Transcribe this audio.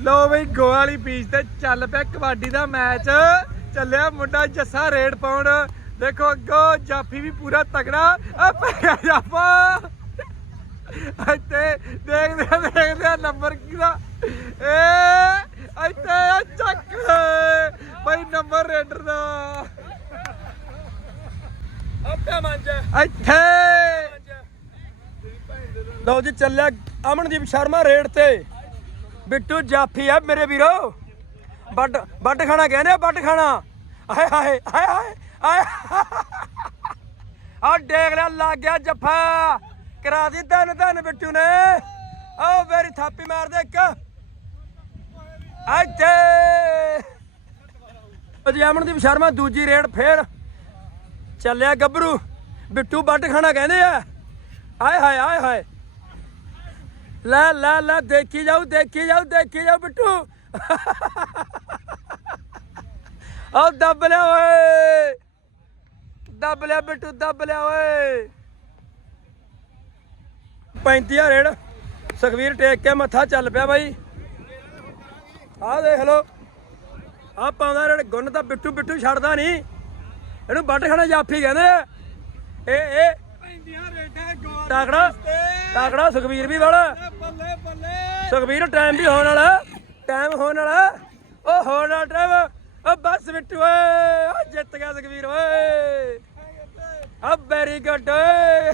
ਲੋ ਬਈ ਗੋ ਵਾਲੀ ਪੀਚ ਤੇ ਚੱਲ ਪਿਆ ਕਬੱਡੀ ਦਾ ਮੈਚ ਚੱਲਿਆ ਮੁੰਡਾ ਜੱਸਾ ਰੇਡ ਪਾਉਣ। ਦੇਖੋ ਅੱਗੋ ਜਾਫੀ ਵੀ ਪੂਰਾ ਤਗੜਾ। ਆ ਪਿਆ ਜਾਫਾ। ਇੱਥੇ ਦੇਖਦੇ ਆ ਦੇਖਦੇ ਆ ਨੰਬਰ ਕਿਹਦਾ। ਏ ਇੱਥੇ ਆ ਚੱਕ। ਬਈ ਨੰਬਰ ਰੇਡਰ ਦਾ। ਆਪੇ ਮੰਜ। ਇੱਥੇ। ਲਓ ਜੀ ਚੱਲਿਆ ਅਮਨਦੀਪ ਸ਼ਰਮਾ ਰੇਡ ਤੇ। ਬਿੱਟੂ ਜਾਫੀ ਆ ਮੇਰੇ ਵੀਰੋ। ਵੱਡ ਵੱਡ ਖਾਣਾ ਕਹਿੰਦੇ ਆ, ਵੱਡ ਖਾਣਾ। ਆਏ ਹਾਏ ਆਏ ਹਾਏ ਹਾਏ ਆ ਡੇਗ ਲਿਆ, ਲੱਗ ਗਿਆ ਜੱਫਾ। ਕਰਾ ਦੀ ਧੰਨ ਧੰਨ ਬਿੱਟੂ ਨੇ। ਆਓ ਵੇਰੀ ਥਾਪੀ ਮਾਰ ਦੇ ਇੱਕ। ਇੱਥੇ। ਅਜੀ ਅਮਨਦੀਪ ਸ਼ਰਮਾ, ਦੂਜੀ ਰੇਡ ਫੇਰ। ਚੱਲਿਆ ਗੱਭਰੂ। ਬਿੱਟੂ ਵੱਡ ਖਾਣਾ ਕਹਿੰਦੇ ਆ। ਹਾਏ ਹਾਏ ਹਾਏ ਹਾਏ। ਲੈ ਲੈ ਲੈ ਦੇਖੀ ਜਾਊ ਦੇਖੀ ਜਾਊ ਦੇਖੀ ਜਾਊ ਬਿੱਟੂ। ਆਹ ਦੱਬ ਲਿਆ ਓਏ। ਦੱਬ ਲਿਆ ਬਿੱਟੂ ਦੱਬ ਲਿਆ ਓਏ। 35 ਰੇੜ ਸੁਖਵੀਰ ਟੇਕ ਕੇ ਮੱਥਾ ਚੱਲ ਪਿਆ ਬਾਈ। ਆਹ ਦੇਖ ਲੋ ਆਹ ਪਾਉਂਦਾ ਰੇੜ ਗੁੰਨ ਤਾਂ ਬਿੱਟੂ ਬਿੱਟੂ ਛੱਡਦਾ ਨਹੀਂ। ਇਹਨੂੰ ਵੱਟ ਖਾਣਾ ਜਾਫੀ ਕਹਿੰਦੇ ਆ। ਇਹ ਇਹ। ਪੈਂਦੀਆਂ ਰੇਡਾਂ ਗੋ ਤਾਕੜਾ ਤਾਕੜਾ ਸੁਖਵੀਰ ਵੀ ਵਾਲਾ। ਬੱਲੇ ਬੱਲੇ ਸੁਖਵੀਰ ਟਾਈਮ ਵੀ ਹੋਣ ਵਾਲਾ ਟਾਈਮ ਹੋਣ ਵਾਲਾ। ਉਹ ਹੋਣ ਵਾਲਾ ਟਾਈਮ ਉਹ ਬਸ ਬਿੱਟੂ ਓਏ ਜਿੱਤ ਗਿਆ ਸੁਖਵੀਰ ਓਏ। ਆ ਵੈਰੀ ਗੁੱਡ ਓਏ।